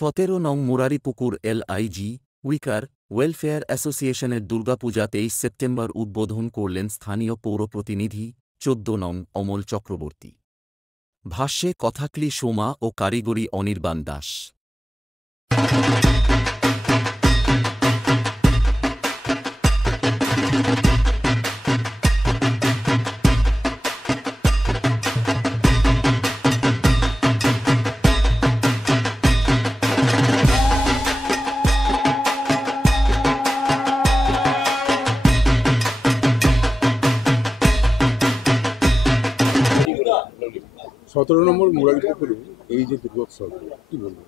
17 নং Muraripukur LIG weaker welfare অ্যাসোসিয়েশনের Durga Puja 23 September উদ্বোধন করলেন স্থানীয় পৌরপ্রতিনিধি 14 নং অমল চক্রবর্তী। ভাষ্যে কথাকলি সোমা ও কারিগরি অনির্বাণ দাস। সতেরো নম্বর মুরারিপুকুরে এই যে দুর্গোৎসব কি বলবো?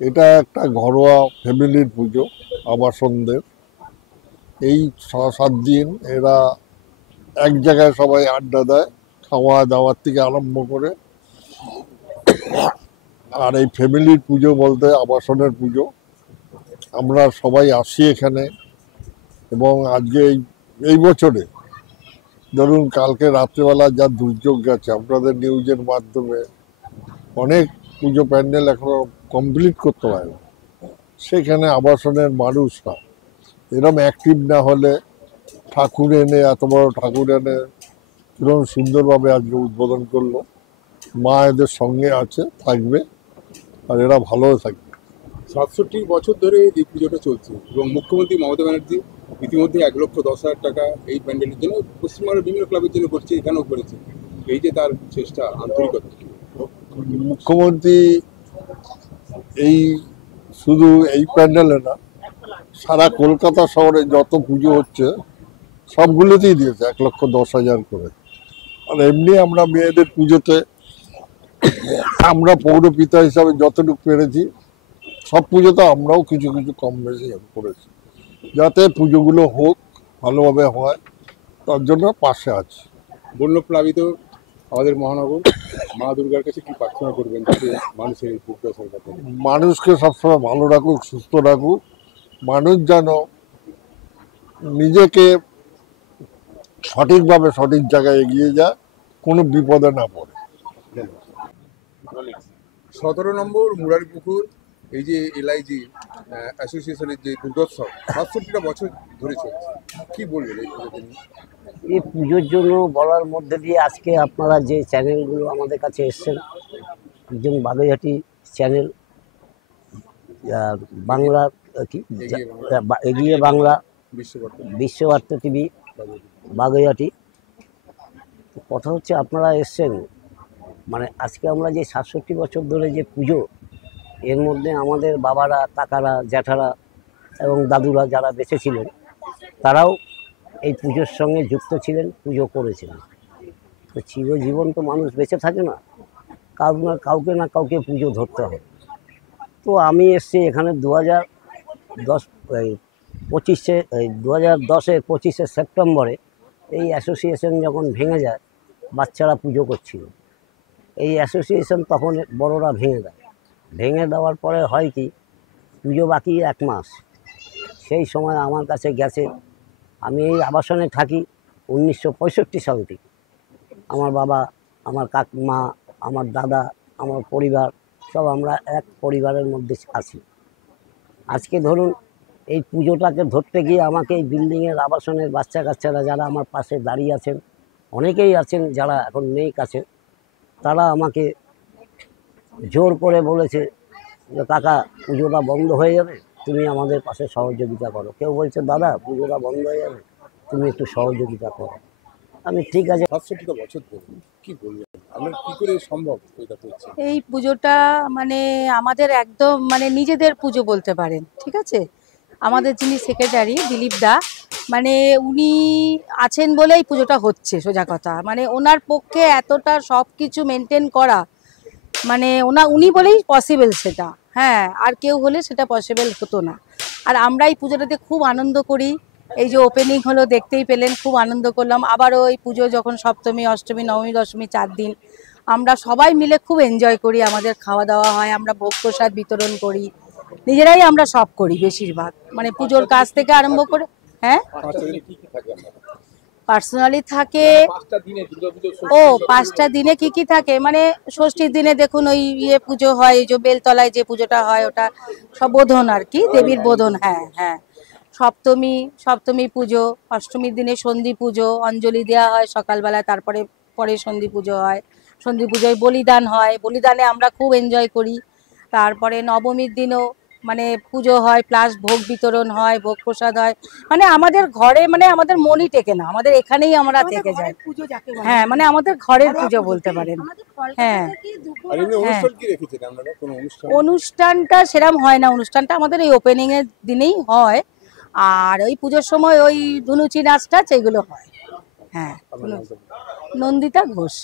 এটা একটা ঘরোয়া ফ্যামিলির পুজো। আবাসনদের এই 6-7 দিন এরা এক জায়গায় সবাই আড্ডা দেয়, খাওয়া দাওয়ার থেকে আরম্ভ করে। আর এই ফ্যামিলির পুজো বলতে আবাসনের পুজো। আমরা সবাই আসি এখানে এবং আজকে এই বছরে ধরুন কালকে রাত্রেবেলা যা দুর্যোগ গেছে, আপনাদের নিউজের মাধ্যমে অনেক পুজো প্যান্ডেল এখনো কমপ্লিট করতে পারে না। সেখানে আবাসনের মানুষরা এরকম অ্যাক্টিভ না হলে ঠাকুর এনে, এত বড় ঠাকুর এনে কিরকম সুন্দরভাবে আজকে উদ্বোধন করলো। মা এদের সঙ্গে আছে, থাকবে, আর এরা ভালো থাকবে। 67 বছর ধরে এই পুজোটা চলছে এবং মুখ্যমন্ত্রী মমতা ব্যানার্জি ইতিমধ্যে 1,10,000 টাকা এই প্যান্ডেলের জন্য পশ্চিমবঙ্গের বিভিন্ন ক্লাবের জন্য করছে, এখানেও করেছে। এই যে তার চেষ্টা, আন্তরিকতা। মুখ্যমন্ত্রী এই শুধু এই প্যান্ডেলে না, সারা কলকাতা শহরে যত পুজো হচ্ছে সবগুলোতেই দিয়েছে 1,10,000 করে। আর এমনি আমরা মেয়েদের পুজোতে আমরা পৌরপিতা হিসাবে যতটুকু পেরেছি সব পুজোতে আমরাও কিছু কিছু কম বেশি করেছি, যাতে পুজোগুলো হোক, ভালোভাবে হয়, তার জন্য পাশে আছি। বন্যপ্লাবিত আমাদের মহানগর মা দুর্গার কাছে কি প্রার্থনা করবেন যাতে মানুষের এই দুর্দশার কাছে? মানুষকে সবসময় ভালো রাখুক, সুস্থ রাখুক। মানুষ যেন নিজেকে সঠিকভাবে সঠিক জায়গায় এগিয়ে যায়, কোনো বিপদে না পড়ে। 17 নম্বর মুরারিপুকুর এই যে LIG অ্যাসোসিয়েশনের যে দুর্গোৎসব 67টা বছর ধরে চলছে, কি বলবেন এই পুজোতে নিয়ে? এই পুজোর জন্য বলার মধ্যে দিয়ে আজকে আপনারা যে চ্যানেলগুলো আমাদের কাছে এসছেন, একজন বাগুইহাটি চ্যানেল, বাংলা কি এগিয়ে বাংলা, বিশ্ববার্তা টিভি, বাগুইহাটি। কথা হচ্ছে আপনারা এসছেন, মানে আজকে আমরা যে 67 বছর ধরে যে পুজো, এর মধ্যে আমাদের বাবারা, কাকারা, জ্যাঠারা এবং দাদুরা যারা বেঁচে ছিলেন তারাও এই পুজোর সঙ্গে যুক্ত ছিলেন, পুজো করেছিলেন। তো চিরজীবন তো মানুষ বেঁচে থাকে না, কাউকে না কাউকে পুজো ধরতে হবে। তো আমি এসছি এখানে 2010-25 সেপ্টেম্বরে এই অ্যাসোসিয়েশন যখন ভেঙে যায়, বাচ্চারা পুজো করছিল। এই অ্যাসোসিয়েশন তখন বড়রা ভেঙে দেওয়ার পরে হয় কি, পুজো বাকি 1 মাস। সেই সময় আমার কাছে গেছে, আমি এই আবাসনে থাকি 1965 সাল থেকে। আমার বাবা, আমার মা, আমার দাদা, আমার পরিবার সব আমরা এক পরিবারের মধ্যে আছি। আজকে ধরুন এই পুজোটাকে ধরতে গিয়ে আমাকে এই বিল্ডিংয়ের আবাসনের বাচ্চা কাচ্চারা যারা আমার পাশে দাঁড়িয়ে আছেন, অনেকেই আছেন যারা এখন নেই কাছে, তারা আমাকে জোর করে বলেছে যে কাকা পুজোটা বন্ধ হয়ে যাবে, তুমি আমাদের পাশে সহযোগিতা করো। কেউ বলছে দাদা পুজোটা বন্ধ হয়ে যাবে, তুমি একটু সহযোগিতা করো। আমি ঠিক আছে। 67টা বছর ধরে কি বলবেন, আমরা কি করে সম্ভব এটা করছি? এই পুজোটা মানে আমাদের একদম মানে নিজেদের পুজো বলতে পারেন, ঠিক আছে। আমাদের যিনি সেক্রেটারি দিলীপ দা, মানে উনি আছেন বলেই পুজোটা হচ্ছে, সোজা কথা। মানে ওনার পক্ষে এতটা সব কিছু মেনটেন করা, মানে উনি বলেই পসিবল সেটা। হ্যাঁ, আর কেউ হলে সেটা পসিবল হতো না। আর আমরা এই পুজোটাতে খুব আনন্দ করি। এই যে ওপেনিং হলো, দেখতেই পেলেন, খুব আনন্দ করলাম। আবারও এই পুজো যখন সপ্তমী, অষ্টমী, নবমী, দশমী 4 দিন আমরা সবাই মিলে খুব এনজয় করি। আমাদের খাওয়া দাওয়া হয়, আমরা ভোগ প্রসাদ বিতরণ করি, নিজেরাই আমরা সব করি বেশিরভাগ, মানে পুজোর কাজ থেকে আরম্ভ করে। হ্যাঁ, পার্সোনালি থাকে। ও 5টা দিনে কি কি থাকে, মানে ষষ্ঠীর দিনে দেখুন ওই পুজো হয়, এই যে বেলতলায় যে পুজোটা হয় ওটা সব বোধন আর কি, দেবীর বোধন। হ্যাঁ হ্যাঁ। সপ্তমী পুজো, অষ্টমীর দিনে সন্ধি পুজো, অঞ্জলি দেওয়া হয় সকালবেলা, তারপরে সন্ধি পুজো হয়। সন্ধি পুজোয় বলিদান হয়, বলিদানে আমরা খুব এনজয় করি। তারপরে নবমীর দিনও মানে পুজো হয়, প্লাস ভোগ বিতরণ হয়, ভোগ প্রসাদ হয়। মানে আমাদের ঘরে, মানে আমাদের মনই টেকে না, আমাদের এখানেই আমরা থেকে যাই। হ্যাঁ, মানে আমাদের ঘরের পুজো বলতে পারেন। হ্যাঁ হ্যাঁ। অনুষ্ঠানটা সেরকম হয় না, অনুষ্ঠানটা আমাদের এই ওপেনিং এর দিনেই হয়। আর ওই পুজোর সময় ওই ধুনুচি নাচ টাচ এগুলো হয়। হ্যাঁ। নন্দিতা ঘোষ।